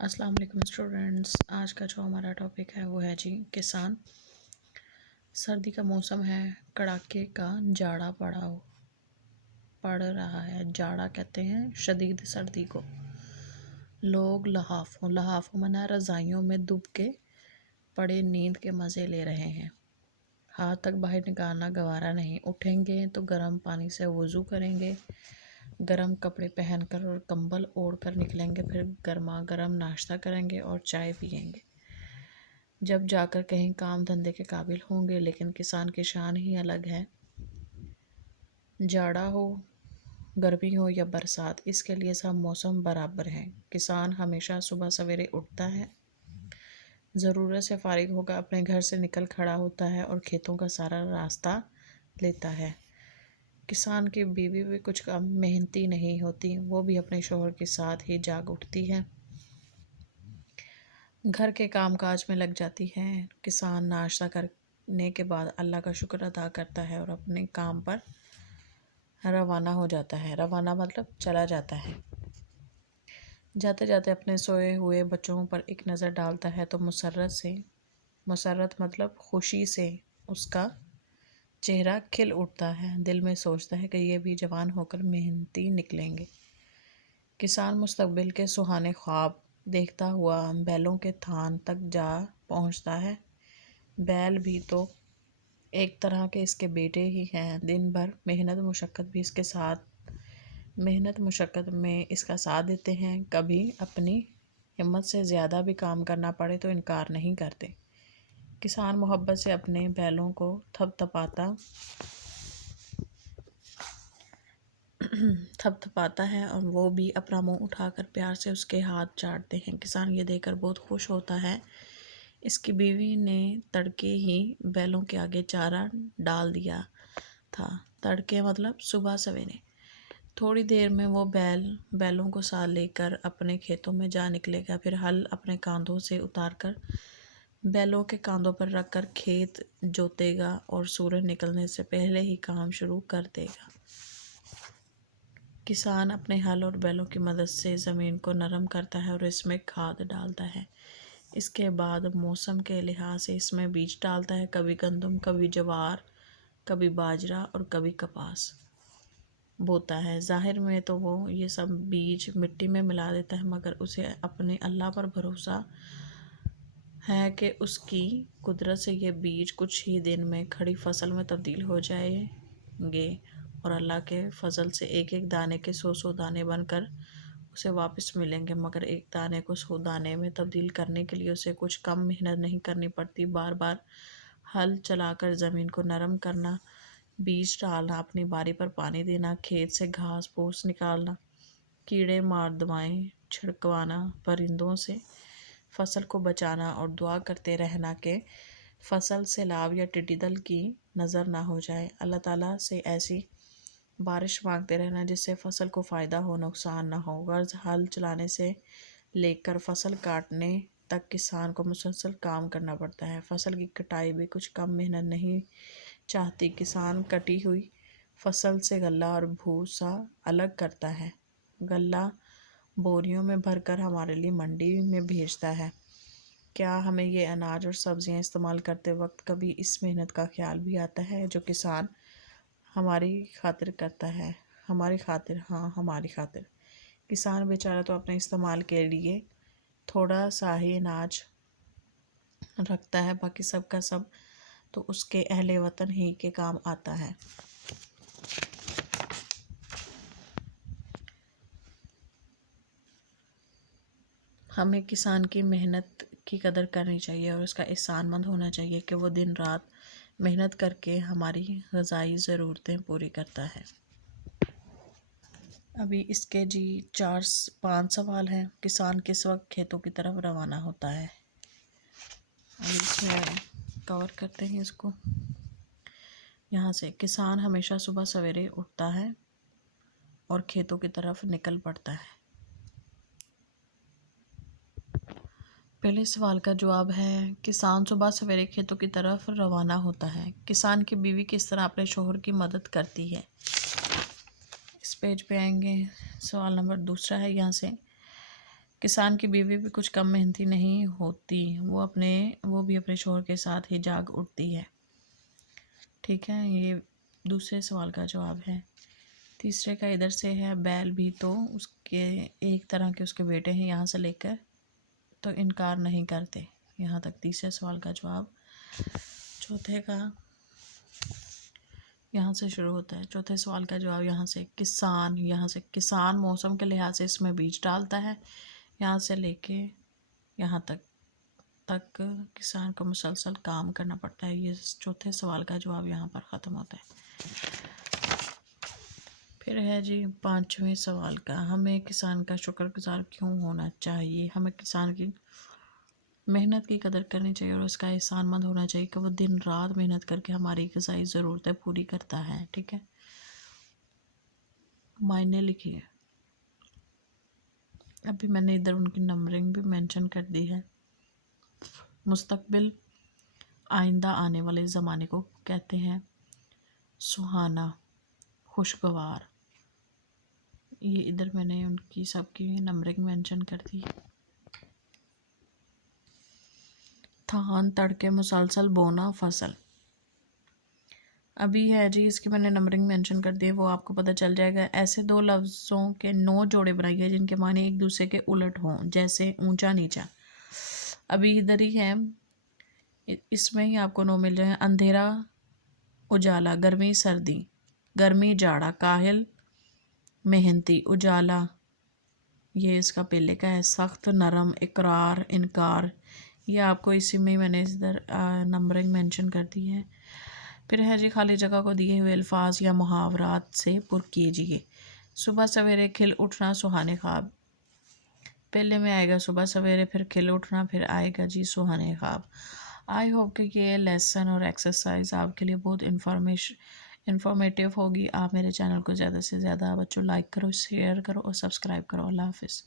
अस्सलाम वालेकुम स्टूडेंट्स। आज का जो हमारा टॉपिक है वो है जी किसान। सर्दी का मौसम है, कड़ाके का जाड़ा पड़ रहा है। जाड़ा कहते हैं शदीद सर्दी को। लोग लहाफों मना रज़ाइयों में दुब के पड़े नींद के मज़े ले रहे हैं। हाथ तक बाहर निकालना गवारा नहीं। उठेंगे तो गर्म पानी से वज़ू करेंगे, गरम कपड़े पहनकर और कंबल ओढ़ कर निकलेंगे, फिर गर्मा गर्म नाश्ता करेंगे और चाय पियेंगे। जब जाकर कहीं काम धंधे के काबिल होंगे। लेकिन किसान की शान ही अलग है। जाड़ा हो, गर्मी हो या बरसात, इसके लिए सब मौसम बराबर हैं। किसान हमेशा सुबह सवेरे उठता है, ज़रूरत से फारिग होकर अपने घर से निकल खड़ा होता है और खेतों का सारा रास्ता लेता है। किसान की बीवी भी कुछ कम मेहनती नहीं होती, वो भी अपने शोहर के साथ ही जाग उठती है, घर के काम काज में लग जाती है। किसान नाश्ता करने के बाद अल्लाह का शुक्र अदा करता है और अपने काम पर रवाना हो जाता है। रवाना मतलब चला जाता है। जाते जाते अपने सोए हुए बच्चों पर एक नज़र डालता है तो मुसर्रत मतलब खुशी से उसका चेहरा खिल उठता है। दिल में सोचता है कि ये भी जवान होकर मेहनती निकलेंगे। किसान मुस्तकबिल के सुहाने ख्वाब देखता हुआ बैलों के थान तक जा पहुंचता है। बैल भी तो एक तरह के इसके बेटे ही हैं। दिन भर मेहनत मुशक्क़त में इसका साथ देते हैं। कभी अपनी हिम्मत से ज़्यादा भी काम करना पड़े तो इनकार नहीं करते। किसान मोहब्बत से अपने बैलों को थपथपाता है और वो भी अपना मुंह उठाकर प्यार से उसके हाथ चाटते हैं। किसान ये देखकर बहुत खुश होता है। इसकी बीवी ने तड़के ही बैलों के आगे चारा डाल दिया था। तड़के मतलब सुबह सवेरे। थोड़ी देर में वो बैलों को साथ लेकर अपने खेतों में जा निकलेगा। फिर हल अपने कांधों से उतारकर बैलों के कांधों पर रखकर खेत जोतेगा और सूरज निकलने से पहले ही काम शुरू कर देगा। किसान अपने हल और बैलों की मदद से ज़मीन को नरम करता है और इसमें खाद डालता है। इसके बाद मौसम के लिहाज से इसमें बीज डालता है। कभी गंदम, कभी ज्वार, कभी बाजरा और कभी कपास बोता है। ज़ाहिर में तो वो ये सब बीज मिट्टी में मिला देता है, मगर उसे अपने अल्लाह पर भरोसा है कि उसकी कुदरत से ये बीज कुछ ही दिन में खड़ी फसल में तब्दील हो जाएंगे और अल्लाह के फजल से एक एक दाने के 100 दाने बनकर उसे वापस मिलेंगे। मगर एक दाने को 100 दाने में तब्दील करने के लिए उसे कुछ कम मेहनत नहीं करनी पड़ती। बार बार हल चलाकर ज़मीन को नरम करना, बीज डालना, अपनी बारी पर पानी देना, खेत से घास फूस निकालना, कीड़े मार दवाएं छिड़कवाना, परिंदों से फसल को बचाना और दुआ करते रहना कि फसल सैलाब या टिड्डी दल की नज़र ना हो जाए। अल्लाह ताला से ऐसी बारिश मांगते रहना जिससे फसल को फ़ायदा हो, नुकसान ना हो। गर्ज हल चलाने से लेकर फसल काटने तक किसान को मुसलसल काम करना पड़ता है। फसल की कटाई भी कुछ कम मेहनत नहीं चाहती। किसान कटी हुई फसल से गल्ला और भूसा अलग करता है। गल्ला बोरियों में भरकर हमारे लिए मंडी में भेजता है। क्या हमें ये अनाज और सब्जियां इस्तेमाल करते वक्त कभी इस मेहनत का ख्याल भी आता है जो किसान हमारी खातिर करता है? हमारी खातिर, हाँ, हमारी खातिर। किसान बेचारा तो अपने इस्तेमाल के लिए थोड़ा सा ही अनाज रखता है, बाकी सब का सब तो उसके अहले वतन ही के काम आता है। हमें किसान की मेहनत की कदर करनी चाहिए और उसका एहसानमंद होना चाहिए कि वो दिन रात मेहनत करके हमारी ग़िज़ाई ज़रूरतें पूरी करता है। अभी इसके जी 4-5 सवाल हैं। किसान किस वक्त खेतों की तरफ रवाना होता है? अभी इसमें कवर करते हैं इसको। यहाँ से किसान हमेशा सुबह सवेरे उठता है और खेतों की तरफ निकल पड़ता है। पहले सवाल का जवाब है किसान सुबह सवेरे खेतों की तरफ रवाना होता है। किसान की बीवी किस तरह अपने शोहर की मदद करती है? इस पेज पे आएंगे। सवाल नंबर दूसरा है यहाँ से, کسان کی بیوی بھی کچھ کم محنتی نہیں ہوتی، وہ بھی اپنے شوہر کے ساتھ ہی جاگ اٹھتی ہے۔ ٹھیک ہے، یہ دوسرے سوال کا جواب ہے۔ تیسرے کا ادھر سے ہے، بیل بھی تو اس کے ایک طرح کے اس کے بیٹے ہیں، یہاں سے لے کر تو انکار نہیں کرتے۔ یہاں تک تیسرے سوال کا جواب۔ چوتھے کا یہاں سے شروع ہوتا ہے، چوتھے سوال کا جواب یہاں سے کسان موسم کے لحاظ سے اس میں بیج ڈالتا ہے، یہاں سے لے کے یہاں تک کسان کو مسلسل کام کرنا پڑتا ہے۔ یہ چوتھے سوال کا جواب یہاں پر ختم ہوتا ہے۔ پھر ہے جی پانچویں سوال کا، ہمیں کسان کا شکر گزار کیوں ہونا چاہیے؟ ہمیں کسان کی محنت کی قدر کرنی چاہیے اور اس کا احسان مند ہونا چاہیے کہ وہ دن رات محنت کر کے ہماری غذائی ضرورتیں پوری کرتا ہے۔ ٹھیک ہے، معنی لکھیے۔ ابھی میں نے ادھر ان کی نمبرنگ بھی مینشن کر دی ہے۔ مستقبل، آئندہ آنے والے زمانے کو کہتے ہیں سہانا، خوشگوار۔ یہ ادھر میں نے ان کی سب کی نمبرنگ مینشن کر دی۔ تھان تڑکے مسلسل بونا فصل، ابھی ہے جی اس کی میں نے نمبرنگ مینشن کر دی، وہ آپ کو پتہ چل جائے گا۔ ایسے دو لفظوں کے 9 جوڑے بنائیے جن کے معنی ایک دوسرے کے الٹ ہوں، جیسے اونچا نیچا۔ ابھی ادھر ہی ہے، اس میں ہی آپ کو 9 مل جائیں۔ اندھیرا اجالا، گرمی سردی، گرمی جاڑا، کاہل محنتی، اجالا یہ اس کا پہلے کا ہے، سخت نرم، اقرار انکار، یہ آپ کو اسی میں میں نے ادھر نمبرنگ مینشن کر دی ہے۔ پھر ہے جی خالی جگہ کو دیے ہوئے الفاظ یا محاورات سے پر کیجیے۔ صبح سویرے کھل اٹھنا سہانے خواب، پہلے میں آئے گا صبح سویرے، پھر کھل اٹھنا، پھر آئے گا جی سہانے خواب۔ آئی ہوپ کہ یہ لیسن اور ایکسرسائز آپ کے لیے بہت انفارمیٹیو ہوگی۔ آپ میرے چینل کو زیادہ سے زیادہ بچوں لائک کرو، شیئر کرو اور سبسکرائب کرو۔ اللہ حافظ۔